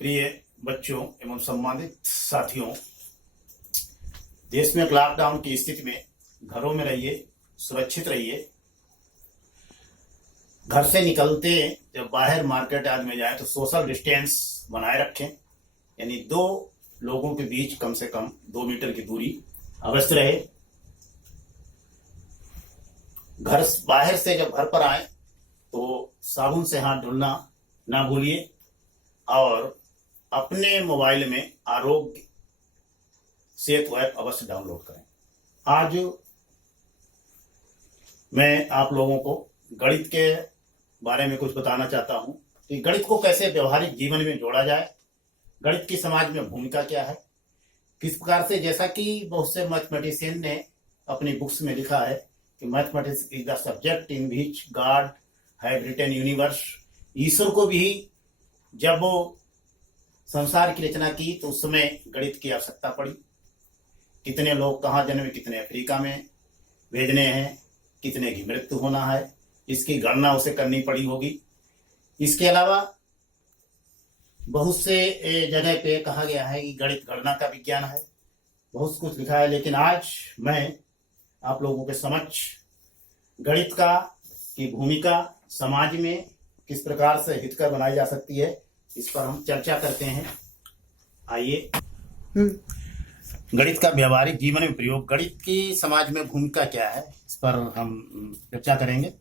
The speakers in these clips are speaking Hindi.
प्रिय बच्चों एवं सम्मानित साथियों, देश में लॉकडाउन की स्थिति में घरों में रहिए, सुरक्षित रहिए। घर से निकलते जब बाहर मार्केट आदि में जाए तो सोशल डिस्टेंस बनाए रखें, यानी दो लोगों के बीच कम से कम 2 मीटर की दूरी अवश्य रहे। घर बाहर से जब घर पर आए तो साबुन से हाथ धुलना ना भूलिए और अपने मोबाइल में आरोग्य सेतु ऐप अवश्य डाउनलोड करें। आज मैं आप लोगों को गणित के बारे में कुछ बताना चाहता हूं कि गणित को कैसे व्यवहारिक जीवन में जोड़ा जाए, गणित की समाज में भूमिका क्या है, किस प्रकार से, जैसा कि बहुत से मैथमेटिशियन ने अपनी बुक्स में लिखा है कि mathematics is the subject in which God have written universe. ईश्वर को भी जब वो संसार की रचना की तो उस समय गणित की आवश्यकता पड़ी। कितने लोग कहाँ जन्मे, कितने अफ्रीका में भेजने हैं, कितने की मृत्यु होना है, इसकी गणना उसे करनी पड़ी होगी। इसके अलावा बहुत से जगह पे कहा गया है कि गणित गणना का विज्ञान है, बहुत कुछ लिखा है। लेकिन आज मैं आप लोगों के समक्ष गणित का की भूमिका समाज में किस प्रकार से हितकर बनाई जा सकती है, इस पर हम चर्चा करते हैं। आइए, गणित का व्यवहारिक जीवन में प्रयोग, गणित की समाज में भूमिका क्या है, इस पर हम चर्चा करेंगे।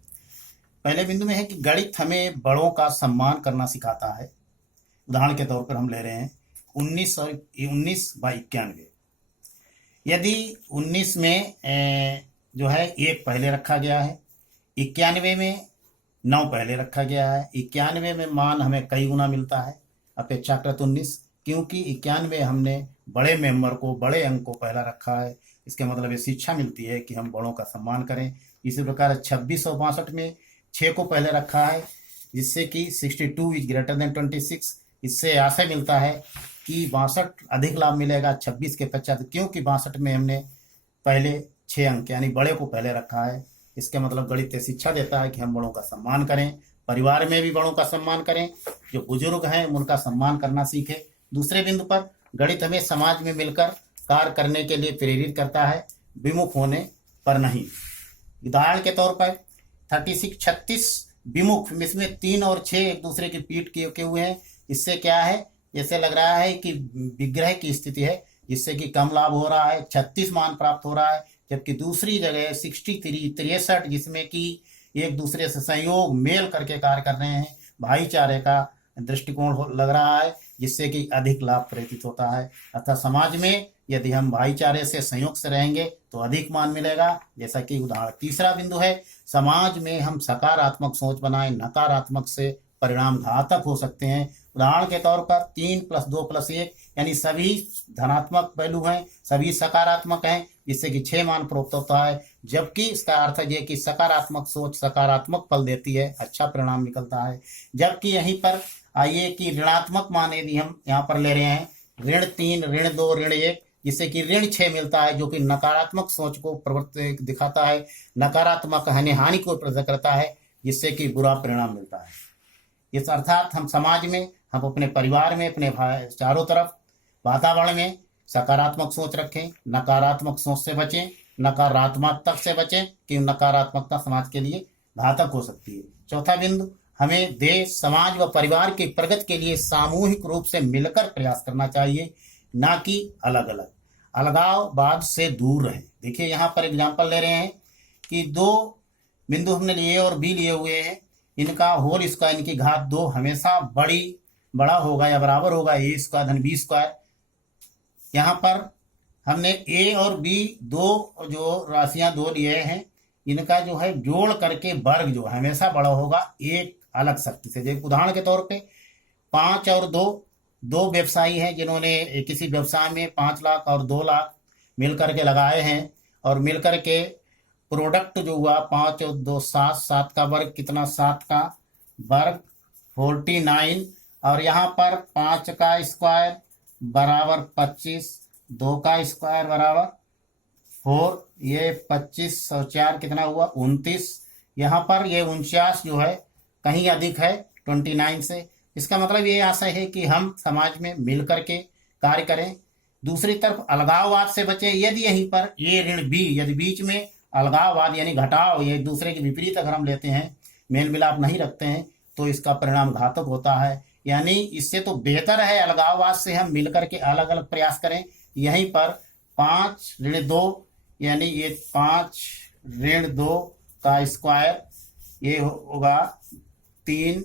पहले बिंदु में है कि गणित हमें बड़ों का सम्मान करना सिखाता है। उदाहरण के तौर पर हम ले रहे हैं 19/91। यदि 19 में जो है 1 पहले रखा गया है, 91 में 9 पहले रखा गया है। 91 में मान हमें कई गुना मिलता है अपेक्षाकृत 19, क्योंकि 91 हमने बड़े मेंबर को, बड़े अंक को पहला रखा है। इसके मतलब ये शिक्षा मिलती है कि हम बड़ों का सम्मान करें। इसी प्रकार 26 और 62 में 6 को पहले रखा है, जिससे कि 62 इज ग्रेटर देन 26। इससे आशय मिलता है कि 62 अधिक लाभ मिलेगा 26 के पश्चात, क्योंकि 62 में हमने पहले 6 अंक यानी बड़े को पहले रखा है। इसके मतलब गणित शिक्षा देता है कि हम बड़ों का सम्मान करें, परिवार में भी बड़ों का सम्मान करें, जो बुजुर्ग हैं उनका सम्मान करना सीखें। दूसरे बिंदु पर गणित हमें समाज में मिलकर कार्य करने के लिए प्रेरित करता है, विमुख होने पर नहीं। उदाहरण के तौर पर 36 विमुख, इसमें 3 और 6 एक दूसरे की पीठ के हुए हैं। इससे क्या है, जैसे लग रहा है कि विग्रह की स्थिति है, जिससे कि कम लाभ हो रहा है, 36 मान प्राप्त हो रहा है। जबकि दूसरी जगह 63 जिसमें कि एक दूसरे से संयोग मेल करके कार्य कर रहे हैं, भाईचारे का दृष्टिकोण लग रहा है, जिससे कि अधिक लाभ प्रेरित होता है। अतः समाज में यदि हम भाईचारे से, संयोग से रहेंगे तो अधिक मान मिलेगा, जैसा कि उदाहरण। तीसरा बिंदु है, समाज में हम सकारात्मक सोच बनाएं, नकारात्मक से परिणाम घातक हो सकते हैं। उदाहरण के तौर पर 3 + 2 + 1 यानी सभी धनात्मक पहलू हैं, सभी सकारात्मक हैं, जिससे कि 6 मान प्राप्त होता है। जबकि इसका अर्थ है कि सकारात्मक सोच सकारात्मक फल देती है, अच्छा परिणाम निकलता है। जबकि यहीं पर आइए कि ऋणात्मक मान यदि हम यहाँ पर ले रहे हैं, ऋण 3, ऋण 2, ऋण 1, जिससे कि ऋण 6 मिलता है, जो कि नकारात्मक सोच को प्रवृत्ति दिखाता है, नकारात्मक हानि को प्रदर्शित करता है, जिससे कि बुरा परिणाम मिलता है। इस अर्थात हम समाज में, हम अपने परिवार में, अपने चारों तरफ वातावरण में सकारात्मक सोच रखें, नकारात्मक सोच से बचें, नकारात्मकता से बचें, कि नकारात्मकता समाज के लिए घातक हो सकती है। चौथा बिंदु, हमें देश, समाज व परिवार की प्रगति के लिए सामूहिक रूप से मिलकर प्रयास करना चाहिए, ना कि अलग अलग। अलगाववाद से दूर रहें। देखिए यहाँ पर एग्जाम्पल ले रहे हैं कि 2 बिंदु हमने लिए और बी लिए हुए हैं, इनका होल स्क्वायर, इनकी घात 2 हमेशा बड़ा होगा या बराबर होगा a² - b²। यहाँ पर हमने a और b दो जो राशियां 2 लिए हैं, इनका जो है जोड़ करके वर्ग जो हमेशा बड़ा होगा एक अलग शक्ति से। जैसे उदाहरण के तौर पे 5 और 2 व्यवसायी हैं, जिन्होंने किसी व्यवसाय में 5 लाख और 2 लाख मिल करके लगाए हैं, और मिल करके प्रोडक्ट जो हुआ 5 और 2 7 का वर्ग कितना, 7 का वर्ग 49, और यहाँ पर 5 का स्क्वायर बराबर 25, 2 का स्क्वायर बराबर 4, ये 25 और 4 कितना हुआ 29। यहाँ पर ये 49 जो है कहीं अधिक है 29 से, इसका मतलब ये आशय है कि हम समाज में मिल करके कार्य करें। दूसरी तरफ अलगाववाद से बचें। यदि यहीं पर ये ऋण बी, यदि बीच में अलगाववाद यानी घटाव, ये दूसरे के विपरीत अगर हम लेते हैं, मेल मिलाप नहीं रखते हैं, तो इसका परिणाम घातक होता है। यानी इससे तो बेहतर है अलगाववाद से हम मिल करके अलग अलग प्रयास करें। यहीं पर 5 ऋण 2 यानी ये 5 ऋण 2 का स्क्वायर, ये होगा 3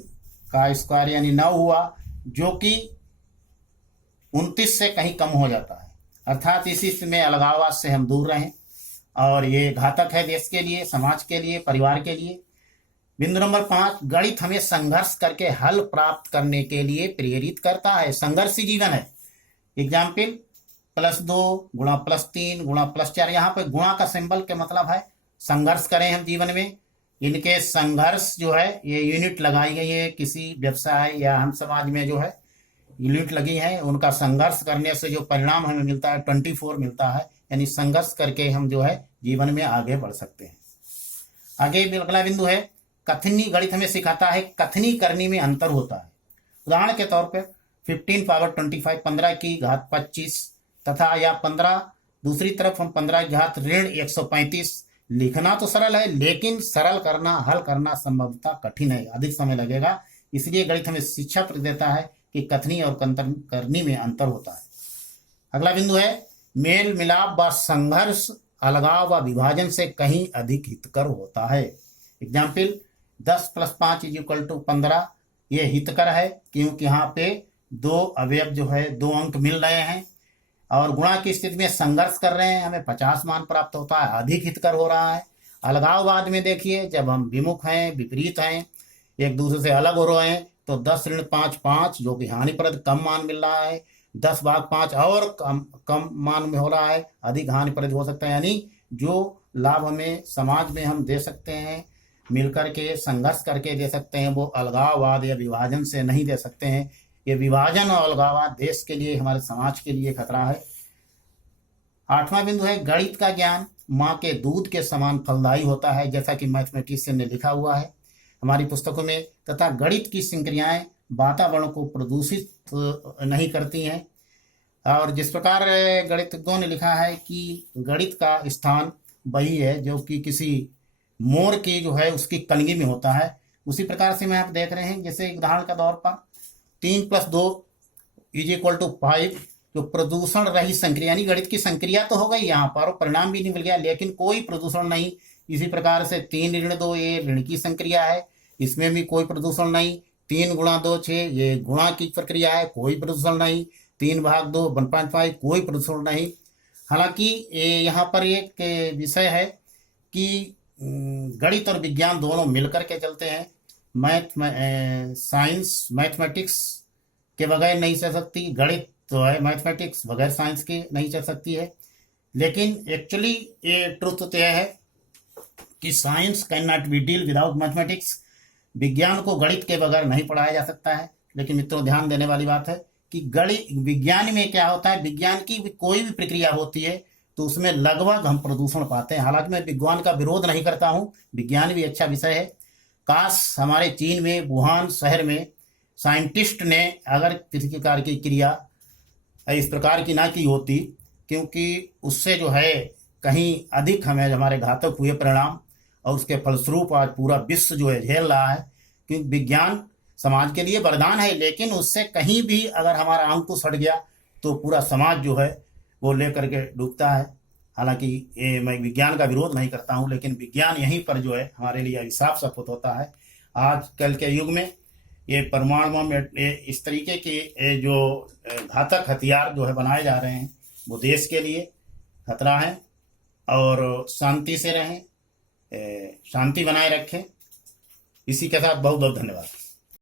का स्क्वायर यानी 9 हुआ, जो कि 29 से कहीं कम हो जाता है। अर्थात इसी में अलगाववाद से हम दूर रहें, और ये घातक है देश के लिए, समाज के लिए, परिवार के लिए। बिंदु नंबर 5, गणित हमें संघर्ष करके हल प्राप्त करने के लिए प्रेरित करता है। संघर्षी जीवन है। एग्जाम्पल +2 गुणा +3 गुणा +4, यहाँ पे गुणा का सिंबल के मतलब है संघर्ष करें हम जीवन में। इनके संघर्ष जो है ये यूनिट लगाई गई है किसी व्यवसाय या हम समाज में जो है यूनिट लगी है, उनका संघर्ष करने से जो परिणाम हमें मिलता है 24 मिलता है। यानी संघर्ष करके हम जो है जीवन में आगे बढ़ सकते हैं। आगे अगला बिंदु है कथनी। गणित हमें सिखाता है कथनी करने में अंतर होता है। उदाहरण के तौर पर 15 पावर 25, 15 की घात 25 तथा या 15, दूसरी तरफ हम 15 की घात ऋण 135। लिखना तो सरल है, लेकिन सरल करना, हल करना संभवतः कठिन है, अधिक समय लगेगा। इसलिए गणित हमें शिक्षा देता है कि कथनी और करनी में अंतर होता है। अगला बिंदु है मेल मिलाप व संघर्ष अलगाव व विभाजन से कहीं अधिक हितकर होता है। एग्जाम्पल 10 + 5 = 15। ये हितकर है क्योंकि यहाँ पे 2 अवयव जो है 2 अंक मिल रहे हैं, और गुणा की स्थिति में संघर्ष कर रहे हैं, हमें 50 मान प्राप्त होता है, अधिक हितकर हो रहा है। अलगाववाद में देखिए, जब हम विमुख हैं, विपरीत हैं, एक दूसरे से अलग हो रहे हैं, तो 10 ऋण 5 5, जो कि हानिप्रद कम मान मिल रहा है। 10/5 और कम मान में हो रहा है, अधिक हानिप्रद हो सकता है। यानी जो लाभ हमें समाज में हम दे सकते हैं, मिलकर के संघर्ष करके दे सकते हैं, वो अलगाववाद या विभाजन से नहीं दे सकते हैं। ये विभाजन और अलगाववाद देश के लिए, हमारे समाज के लिए खतरा है। 8वां बिंदु है गणित का ज्ञान माँ के दूध के समान फलदायी होता है, जैसा कि मैथमेटिशियन ने लिखा हुआ है हमारी पुस्तकों में। तथा गणित की संक्रियाएं वातावरण को प्रदूषित नहीं करती हैं। और जिस प्रकार गणितज्ञों ने लिखा है कि गणित का स्थान वही है जो कि किसी मोर की जो है उसकी कलगी में होता है, उसी प्रकार से मैं आप देख रहे हैं। जैसे उदाहरण के तौर पर 3 + 2 = 5, जो प्रदूषण रहित संक्रिया, यानी गणित की संक्रिया तो हो गई यहाँ पर, परिणाम भी निकल गया, लेकिन कोई प्रदूषण नहीं। इसी प्रकार से 3 ऋण 2 ये ऋण की संक्रिया है, इसमें भी कोई प्रदूषण नहीं। 3 × 2 6 ये गुणा की प्रक्रिया है, कोई प्रदूषण नहीं। 3/2 1.5 कोई प्रदूषण नहीं। हालांकि यहाँ पर एक विषय है कि गणित और विज्ञान दोनों मिलकर के चलते हैं। साइंस मैथमेटिक्स के बगैर नहीं चल सकती, गणित तो है मैथमेटिक्स बगैर साइंस के नहीं चल सकती है। लेकिन एक्चुअली ये ट्रुथ तो यह है कि science can not be deal without mathematics. विज्ञान को गणित के बगैर नहीं पढ़ाया जा सकता है। लेकिन मित्रों, ध्यान देने वाली बात है कि गणित विज्ञान में क्या होता है, विज्ञान की कोई भी प्रक्रिया होती है तो उसमें लगभग हम प्रदूषण पाते हैं। हालांकि मैं विज्ञान का विरोध नहीं करता हूँ, विज्ञान भी अच्छा विषय है। काश हमारे चीन में वुहान शहर में साइंटिस्ट ने अगर किसी प्रकार की क्रिया इस प्रकार की ना की होती, क्योंकि उससे जो है कहीं अधिक हमें हमारे घातक हुए परिणाम, और उसके फलस्वरूप आज पूरा विश्व जो है झेल रहा है। क्योंकि विज्ञान समाज के लिए वरदान है, लेकिन उससे कहीं भी अगर हमारा अंकुश हट गया तो पूरा समाज जो है वो लेकर के डूबता है। हालांकि ये मैं विज्ञान का विरोध नहीं करता हूँ, लेकिन विज्ञान यहीं पर जो है हमारे लिए अभिशाप साबित होता है। आजकल के युग में ये परमाणु में इस तरीके के जो घातक हथियार जो है बनाए जा रहे हैं, वो देश के लिए खतरा है। और शांति से रहें, शांति बनाए रखें। इसी के साथ बहुत बहुत धन्यवाद।